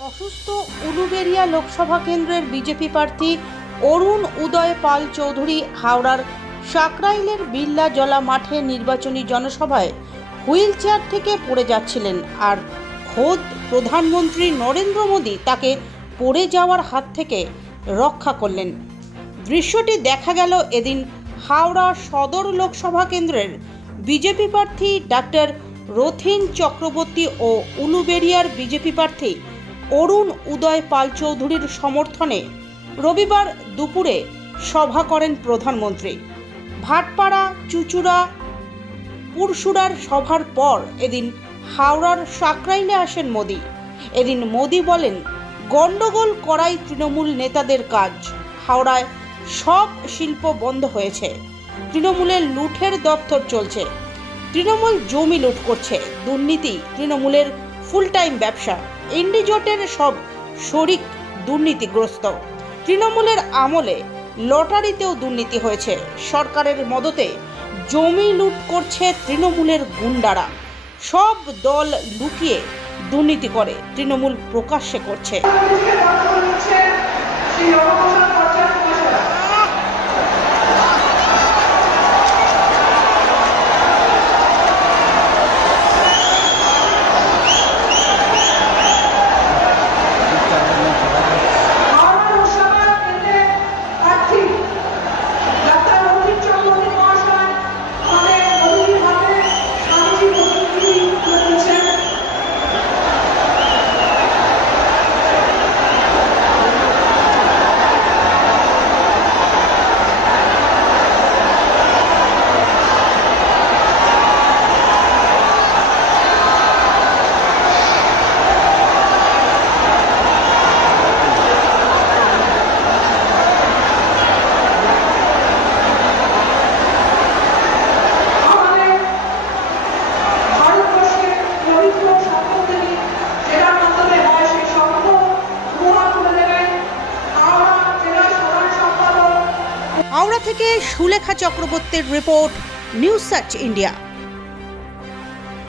অসুস্থ উলুবেরিয়া লোকসভা কেন্দ্রের বিজেপি প্রার্থী অরুণ উদয় পাল চৌধুরী হাওড়ার সাকরাইলের বিল্লা জলা মাঠে নির্বাচনী জনসভায় হুইল চেয়ার থেকে পড়ে যাচ্ছিলেন আর খোদ প্রধানমন্ত্রী নরেন্দ্র মোদী তাকে পড়ে যাওয়ার হাত থেকে রক্ষা করলেন। দৃশ্যটি দেখা গেল এদিন হাওড়া সদর লোকসভা কেন্দ্রের বিজেপি প্রার্থী ডাক্তার রথিন চক্রবর্তী ও উলুবেরিয়ার বিজেপি প্রার্থী অরুণ উদয় পাল চৌধুরীর সমর্থনে রবিবার দুপুরে সভা করেন প্রধানমন্ত্রী। ভাটপাড়া, চুচুড়া পুরসুরার সভার পর এদিন হাওড়ার সাকরাইলে আসেন মোদি। এদিন মোদি বলেন গণ্ডগোল করাই তৃণমূল নেতাদের কাজ। হাওড়ায় সব শিল্প বন্ধ হয়েছে। তৃণমূলের লুঠের দপ্তর চলছে। তৃণমূল জমি লুট করছে। দুর্নীতি তৃণমূলের ফুল টাইম ব্যবসা ইন্ডিজোটের সব শরিক দুর্নীতিগ্রস্ত। তৃণমূলের আমলে লটারিতেও দুর্নীতি হয়েছে। সরকারের মদতে জমি লুট করছে তৃণমূলের গুন্ডারা। সব দল লুকিয়ে দুর্নীতি করে, তৃণমূল প্রকাশ্যে করছে। হাওড়া থেকে সুলেখা চক্রবর্তীর রিপোর্ট নিউজ সার্চ ইন্ডিয়া।